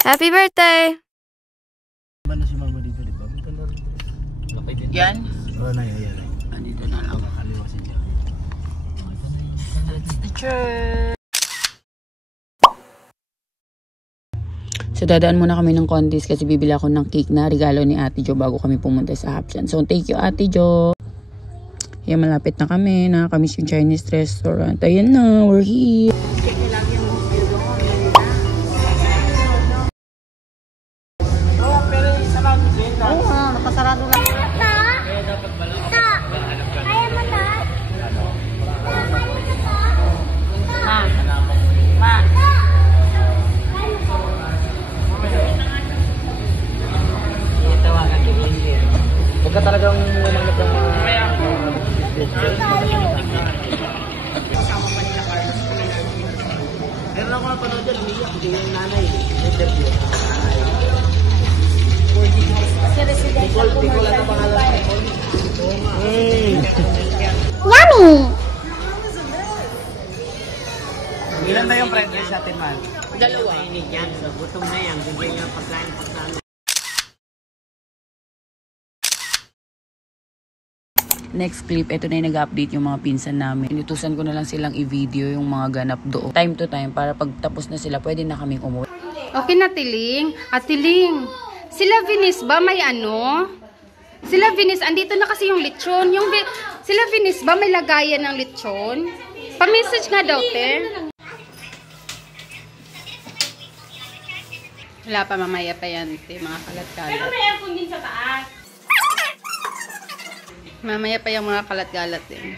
Happy birthday! Ano si mama dito, di ba? Maganda rin. Laki din. Yan? Oo, na yan. Andito na lang. Kaliwasin siya. That's the church. So, dadaan muna kami ng contest kasi bibili ako ng cake na regalo ni Ate Jo bago kami pumunta sa Hapshan. So, thank you, Ate Jo. Yan, malapit na kami. Nakakamiss yung Chinese restaurant. Ayan na, we're here. Oo, pero sarado din. Oo nga, nakasarado lang. Pagka talagang umanap ng mga meron ako napanood dyan, umiyak. Hindi yung nanay. Interview. Kasi residential commercial Nicole ang pangalan. Yummy! Ilan na yung friend sa atin, man? Dalawa. Inig yan. Gutom na yan. Bigyan niya pagkain pagkain. Next clip, ito na yung nag-update yung mga pinsan namin. Inutusan ko na lang silang i-video yung mga ganap doon. Time to time, para pag tapos na sila, pwede na kaming umuwi. Okay na, Tiling. Atiling, sila Vinis ba may ano? Sila Vinis, andito na kasi yung lechon. Sila Vinis ba may lagayan ng lechon? Pa-message nga daw, te. Wala pa, mamaya pa yan, te. Mga kalat-kalat. Pero may aircon din sa taas. Mamaya pa yung mga kalat-galat din.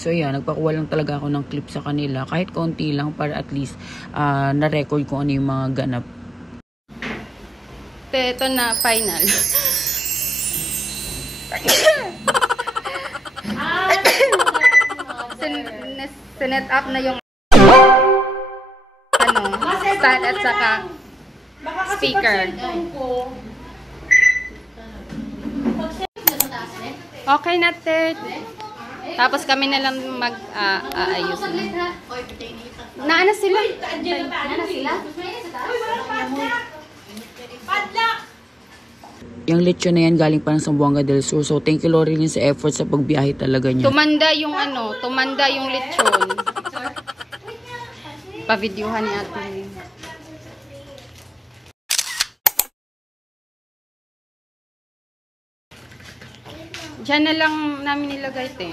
So yan, nagpakuha lang talaga ako ng clip sa kanila. Kahit konti lang para at least na-record ko ano yung mga ganap. Ito na, final. Sinet up na yung ano, stand at saka speaker. Okay na, Ted. Tapos kami na lang mag-aayos na. Naana sila? Naana sila? Yung lechon na yan galing pa ng Zamboanga del Sur. So thank you Lord rin sa effort sa pagbiyahe talaga niya. Tumanda yung ano, tumanda yung lechon. Pa-videohan ni Ate. Diyan na lang namin nilagay, te.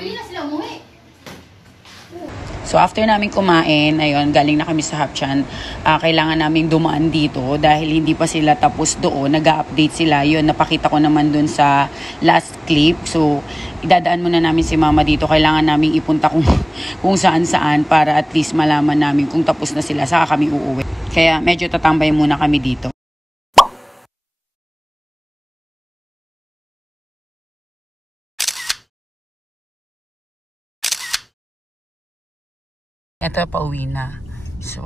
So after namin kumain, ayun, galing na kami sa Hapshan. Kailangan naming dumaan dito dahil hindi pa sila tapos doon. Nag-update sila. Yun, napakita ko naman doon sa last clip. So idadaan muna namin si mama dito. Kailangan namin ipunta kung saan-saan para at least malaman namin kung tapos na sila. Saka kami uuwi. Kaya medyo tatambay muna kami dito. Ito, pauwi na. So,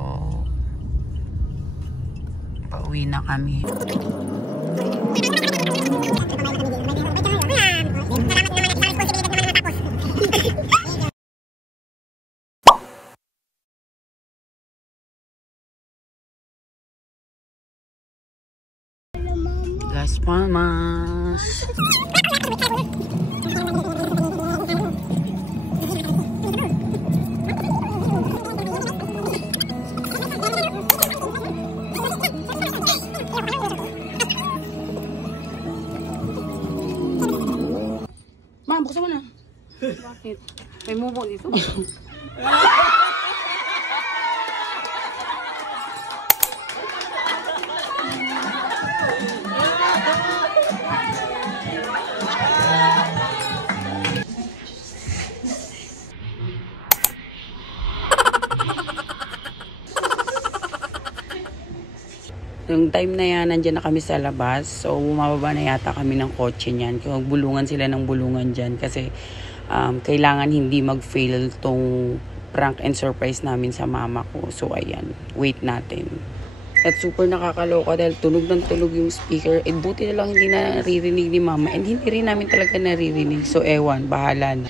pauwi na kami. Las Palmas. Ma, buksan mo na. Bakit? May mubo dito. Yung time na yan, nandiyan na kami sa labas. So, bumababa na yata kami ng kotse niyan. Kung bulungan sila ng bulungan dyan. Kasi, kailangan hindi mag-fail tong prank and surprise namin sa mama ko. So, ayan. Wait natin. At super nakakaloka dahil tunog ng tunog yung speaker. And buti na lang hindi naririnig ni mama. And hindi rin namin talaga naririnig. So, ewan. Bahala na.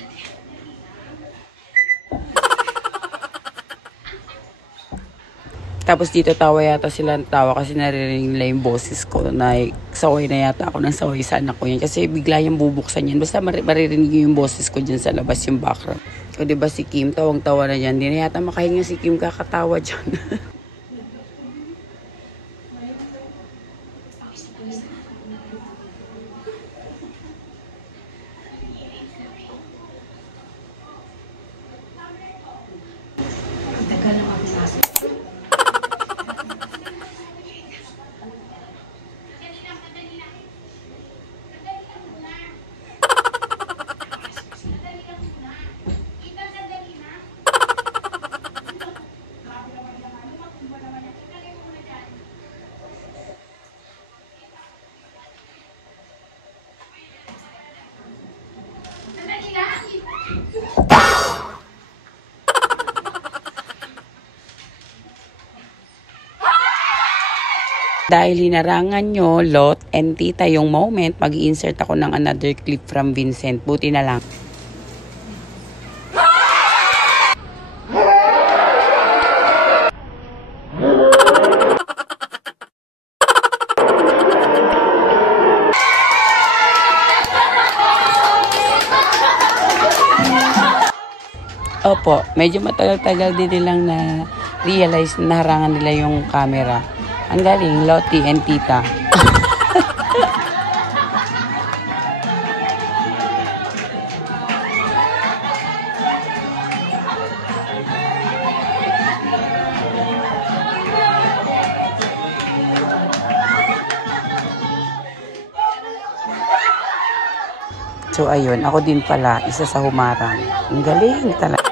Tapos dito tawa yata sila ng tawa kasi naririnig nila yung boses ko na saway na yata ako ng saway sa anak ko yan. Kasi bigla yung bubuksan yan. Basta maririnig yung boses ko dyan sa labas yung background. O diba si Kim, tawang-tawa na dyan. Di na yata makahinga si Kim kakatawa dyan. Dahil hinarangan nyo, Lot and Tita, yung moment, mag-insert ako ng another clip from Vincent. Buti na lang. Opo, medyo matagal-tagal din nilang na-realize na naharangan nila yung camera. Ang galing, Lottie and Tita. So ayun, ako din pala, isa sa humarang. Ang galing talaga.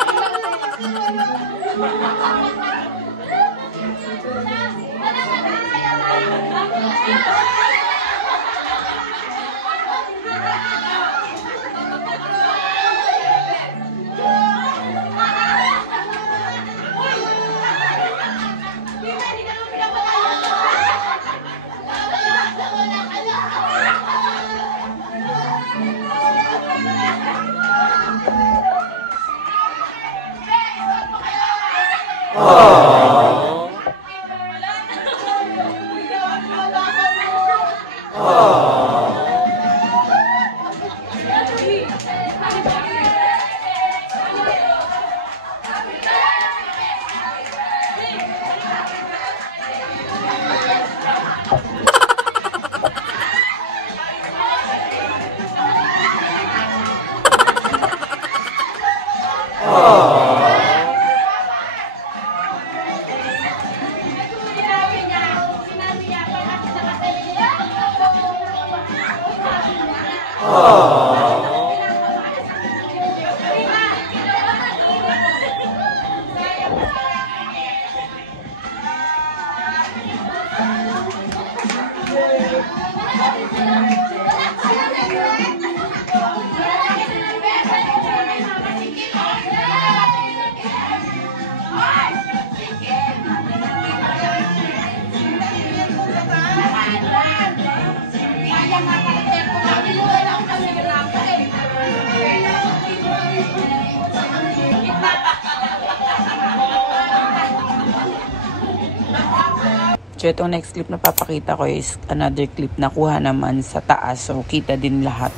So, itong next clip na papakita ko is another clip na kuha naman sa taas. So, kita din lahat.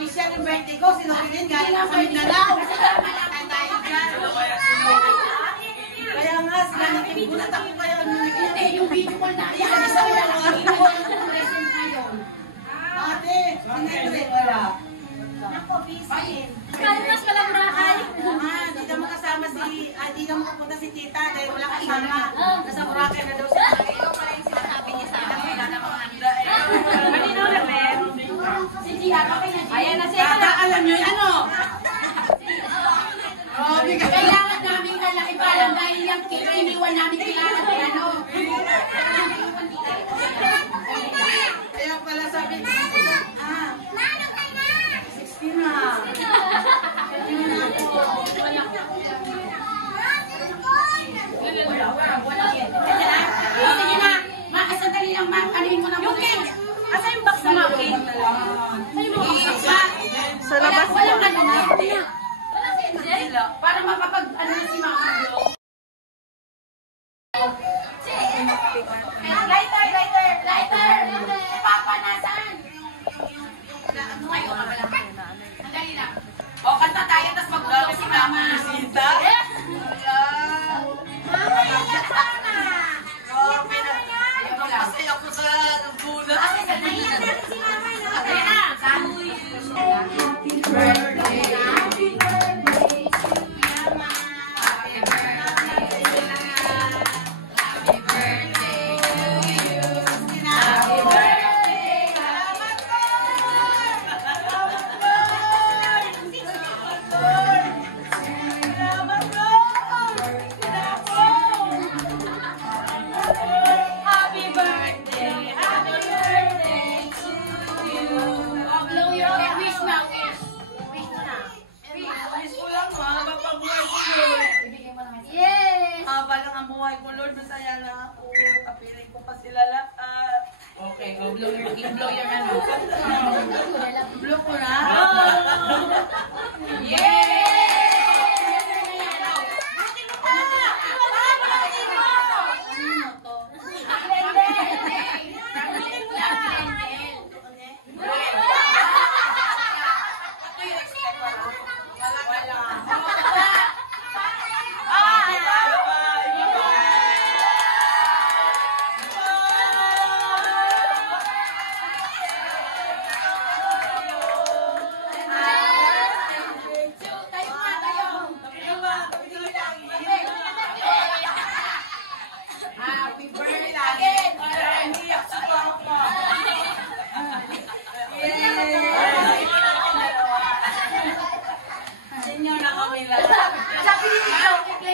Special yung birthday ko, sinunod galing ako sa Mindanao. Kaya nga, sila nakibulat ako kayo. Hindi, yung video call na. Yan, isa ko lang. Ate, hindi wala. Ako, busy. Mas walang bahay. Di ka makasama di ka makapunta si tita dahil wala kasama. Nasa Boracay na daw siya. Ikaw pala yung sinasabi niya sa akin. Wala na mga handa eh. Kanino na, Ben? Si Gia. Ayan na siya. Alam niyo, ano? Kailangan namin lalaki parang dahil yung iniwan namin kailangan kaya ano. Kaya pala sabi ko, 16 na. Sige na. Sandali lang, ma. Kanin mo na muna. Asa yung box na makin? Asa yung box na? Sa labas. Walang ano na. Para makapag ano si Mama Glo. Lighter! Papa, nasaan? Ano kayo? Sandali lang. O, kanta tayo, tapos mag-vlog si Mama. Sita? Mama, iyak na! Kasi ako sa nagbulat. Sandali lang natin si Mama. Sandali na! Happy birthday! Happy birthday! Okay, go blow your ano. Blow ko na. Yay!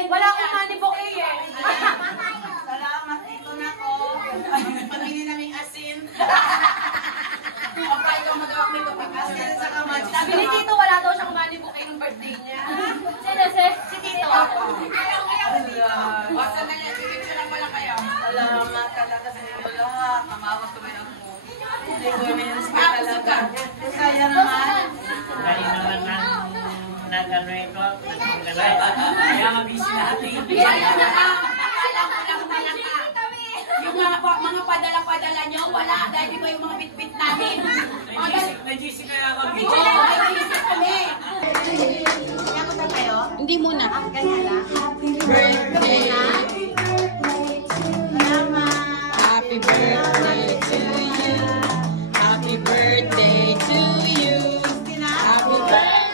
Wala akong money bouquet eh. Salamat, dito na ko. Pamili naming asin. Okay, ikaw magawak nito. Asin sa kamay. Sabi ni Tito, wala daw siyang money bouquet ng birthday niya. Sino? Si Tito. Basta na yan, bibigyan lang pala kayo. Salamat talaga sa inyo lahat. Mamawag ko ba yung mo? Hindi ko na talaga. Kaya naman. Kaya naman naganoy ko. Kaya mabisi natin. Yung mga padala-padala nyo, wala. Dahil di ba yung mga bit-bit namin? Nag-GC kaya kami. Oo, nag-isip kami. Hindi muna. Happy birthday. Happy birthday to you. Happy birthday to you. Happy birthday.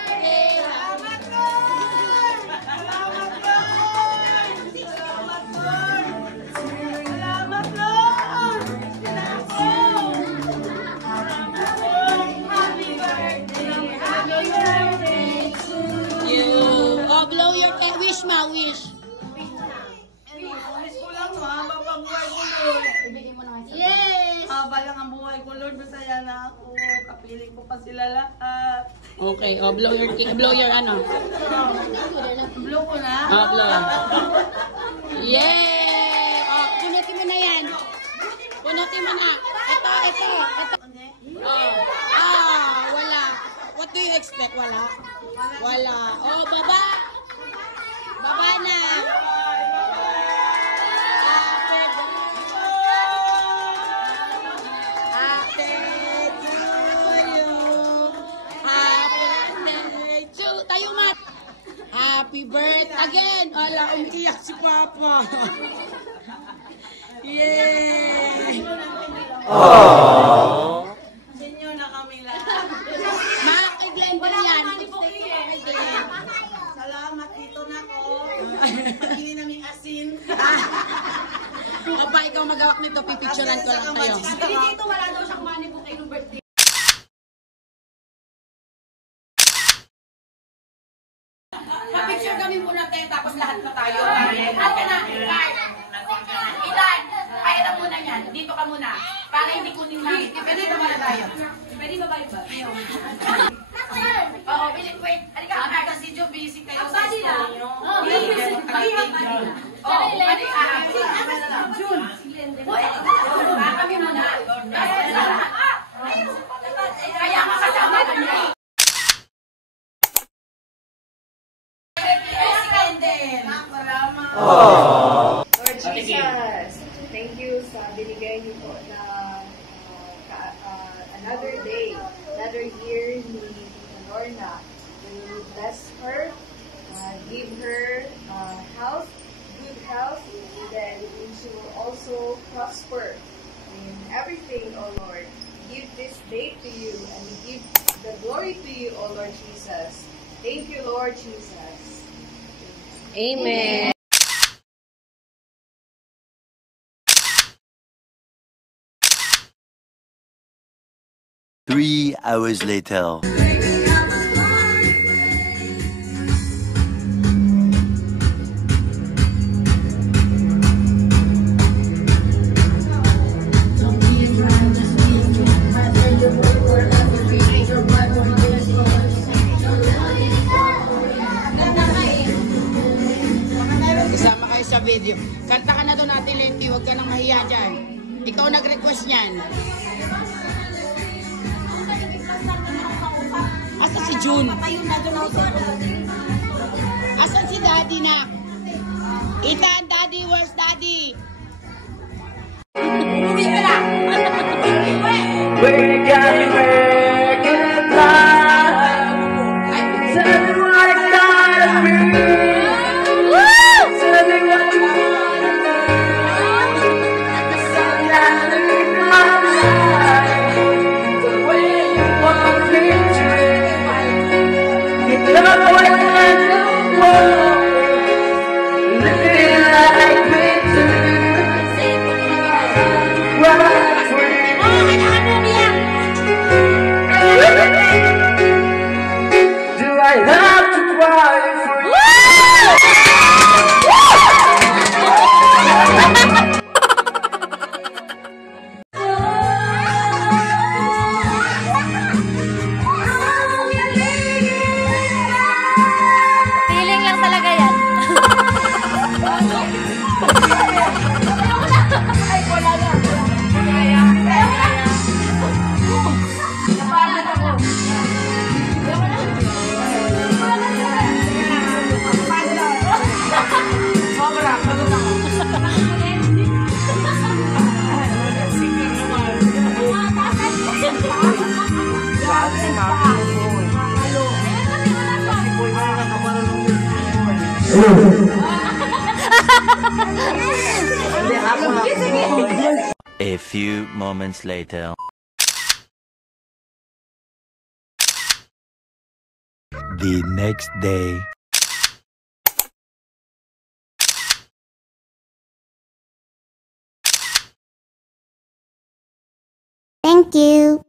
Blow your wish, ma, wish. Wish ko lang, mahaba pa buhay ko, Lord. Yes! Haba lang ang buhay ko, Lord. Masaya na ako. Kapiling ko pa sila lahat. Okay, blow your ano. Blow ko na. Blow. Yay! Punutin mo na yan. Punutin mo na. Ito. Wala. What do you expect? Wala? Wala. Oh, baba! Baba na! Happy birthday to you. Happy birthday to... Tayo, Mat! Happy birthday again! Ala, umiiyak si Papa. Yay! Senyo na kami lahat. Mga kay Glenn din yan. Salamat dito na ko. Pagkili namin asin. Aba, ikaw magawak nito. Pipicturean ko lang kayo. Dito wala daw siyang money book kay nung birthday. Pa-picture kami muna tayo, tapos lahat na tayo. Ate na, Ilan, kaya na muna yan. Dito ka muna. Para hindi kunin namin. Pwede na muna tayo. Pwede ba ba? Oo, wait. Halika, kasi Jo, busy kayo sa school nyo. Oo, June. Kami muna. Kaya makasama kami. Lord Jesus, thank you sa binigay niyo po na another day, another year ni Lorna. You bless her, give her health, good health, then she will also prosper in everything, O Lord. Give this day to you and we give the glory to you, O Lord Jesus. Thank you, Lord Jesus. Amen. 3 hours later. Kasama kayo sa video. Kanta ka na doon natin, Lenti. Huwag ka nang mahiya dyan. Ikaw nag-request niyan. Asan si June? Asan si Daddy na? Ethan, Daddy, where's Daddy? Uwi ka na! We got to make it live. Tell me what I gotta be. Tell me what you wanna do. Sometimes in my life, the way you want me to. You know I can't do more. Living like we do. Right for you. Do I have to cry for you? Feeling lang talaga yan. A few moments later. The next day. Thank you.